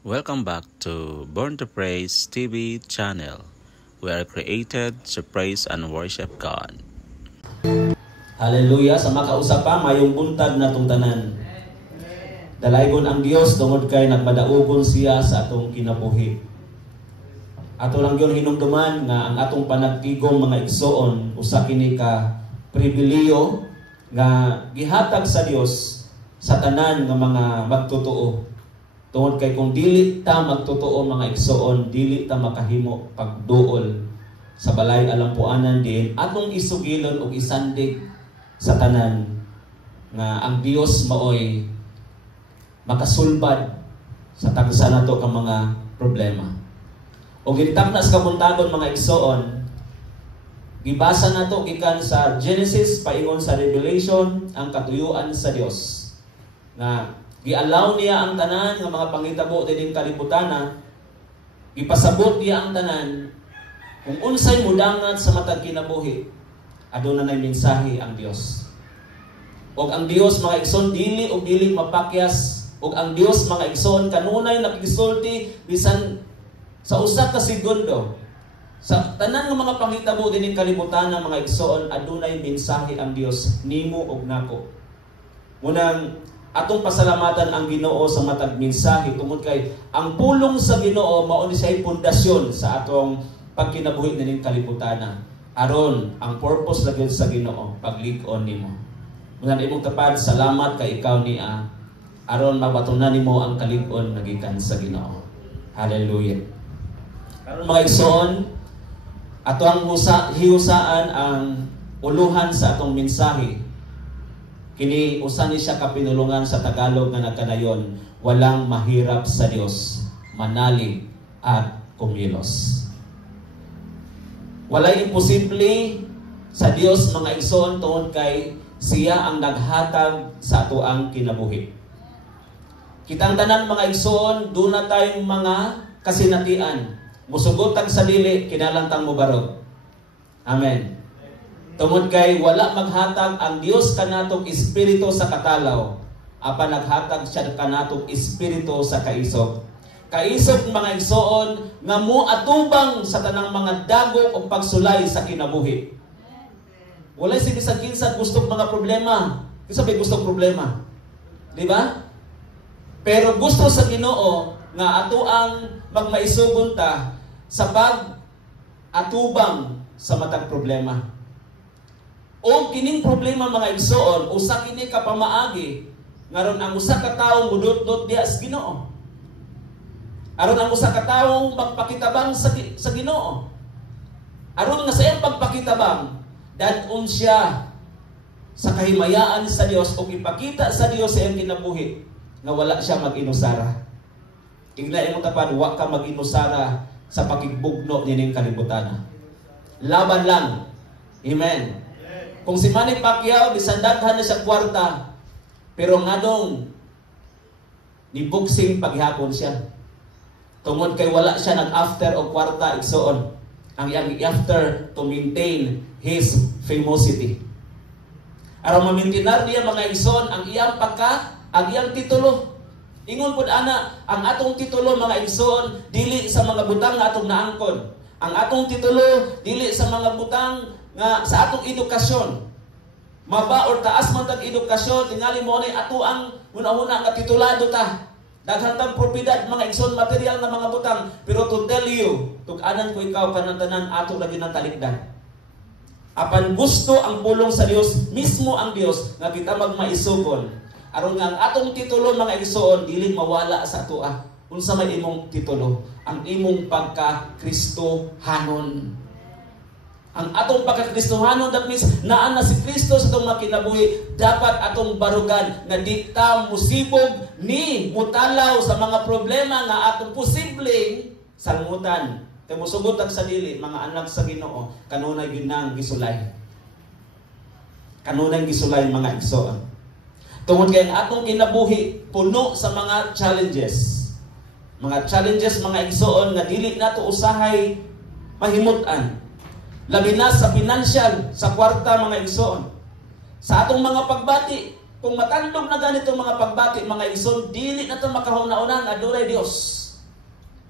Welcome back to Born to Praise TV channel. We are created to praise and worship God. Hallelujah. Sa makausap pa, mayong buntag na itong tanan. Dalaygon ang Dios tungod kay nagmadaugon siya sa atong kinabuhi. Ato lang yun hinungduman nga ang atong panagtigong mga igsoon, usa kini ka pribiliyo nga gihatag sa Dios sa tanan nga mga magtotoo. Tungod kay kung dili ta magtotoo mga igsoon, dili ta makahimo pagduol sa balay alampuanan din atong isugilon og isandig sa tanan nga ang Dios maoy makasulbad sa tagsa nato ka mga problema. O ginitakna sa kabuntagon mga igsoon, gibasa nato gikan sa Genesis paingon sa Revelation ang katuyuan sa Dios. Nga gialaw niya ang tanan nga mga pangitabo dining kalibutana, ipasabot niya ang tanan kung unsay mudangan sa matag kinabuhi. Aduna nay mensahe ang Dios. Og ang Dios mga igsoon dili og dili mapakyas. Og ang Dios mga igsoon kanunay nakisulti bisan sa usa ka segundo. Sa tanan ng mga panghitabo dining kalibutan ng mga igsoon, adunay mensahe ang Dios nimo og nako. Munang atong pasalamatan ang Ginoo sa matag mensahe tungod kay ang pulong sa Ginoo mao ni siya pundasyon sa atong pagkinabuhi dining kalibutan. Aron ang purpose la gyud sa Ginoo paglig-on nimo. Munang imong tapad salamat kay ikaw niya aron mabatunan nimo ang kalig-on nga gikan sa Ginoo. Hallelujah. Karon mga igsoon, ato ang hiusaan ang uluhan sa atong mensahe. Kini usa ni siya kapinulungan sa Tagalog nga nagkanayon, walang mahirap sa Dios, manalig at kumilos. Walay imposible sa Dios mga igsoon tungod kay siya ang naghatag sa ato ang kinabuhi. Kitang tanan mga igsoon, doon na tayong mga kasinatian. Musugotag sa dili, kinalantang mo barog. Amen. Tungod kay wala maghatag ang Dios kanatong espiritu sa katalaw, apan naghatag siya kanatong espiritu sa kaisog. Kaisog mga igsoon nga moatubang sa tanang mga dagok o pagsulay sa kinabuhi. Wala si bisag kinsa gusto mga problema. Kinsa may gusto problema? Di ba? Pero gusto sa Ginoo nga ato ang magmaisugon ta sa pag-atubang sa matag problema. O kining problema mga igsoon, usa kini ka pamaagi ngaron ang usa ka tawo mudot-dot diha sa Ginoo. Aron ang usa ka tawo magpakitabang sa Ginoo. Aron nga sa iyang pagpakitabang, dadon siya sa kahimayaan sa Dios o ipakita sa Dios sa iyang kinabuhi nga wala siya mag-inusara. Ingna imong tapad, wa ka mag-inusara sa pakigbugno nining kalibutan. Laban lang. Amen. Kung si Manny Pacquiao bisan daghan na sa kwarta, pero ngadong ni boxing paghapon siya. Tungod kay wala siya nag-after o kwarta igsoon. Ang iyang after to maintain his famosity. Aron ma-maintinar niya mga igsoon ang iyang ang iyang titulo. Ingon pud ana, ang atong titulo mga igsoon dili sa mga butang nga atong naangkon. Ang atong titulo dili sa mga butang nga sa atong edukasyon. Maba or taas man tag edukasyon, tingali mo ni ato ang una-una nga titulado ta. Daghan tang propiedad mga igsoon material nga mga butang, pero to tell you, tug-anan ko ikaw kanang tanan ato lagi nang talikdan. Apan gusto ang pulong sa Dios, mismo ang Dios nga kita magmaisugon. Aron nga ang atong titulo mga igsoon dili mawala sa ato. Unsa may imong titulo? Ang imong pagka-Kristohanon. Ang atong pagka-Kristohanon, that means naa na si Kristo sa atong makinabuhi, dapat atong barugan nga di ta musibog ni mutalaw sa mga problema nga atong posibleng salmutan. Kay musugot ang sa dili mga anak sa Ginoo, kanunay ginang gisulay. Kanunay gisulay mga igsoon. Tungod kay ang atong kinabuhi puno sa mga challenges. Mga challenges mga igsoon nga dili nato usahay mahimutan. Labi na sa financial, sa kwarta mga igsoon. Sa atong mga pagbati, kung matandog na ganito mga pagbati mga igsoon, dili na ito makahuna-una nga adoray Dios.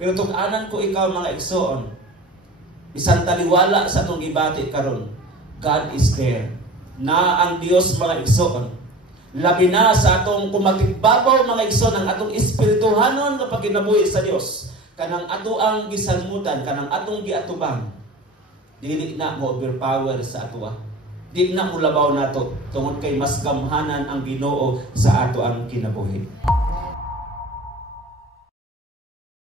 Pero tug-anan ko ikaw mga igsoon, bisan taliwala sa atong gibati karon, God is there. Na ang Dios mga igsoon. Labi na sa atong kumatigbabaw mga igsoon ang atong espirituhanon nga pagkinabuhi sa Dios. Kanang ato ang gisalmutan, kanang atong giatubang. Dili na mo overpower sa atoa. Di na mulabaw nato tungod kay mas gamhanan ang Ginoo sa ato ang kinabuhi.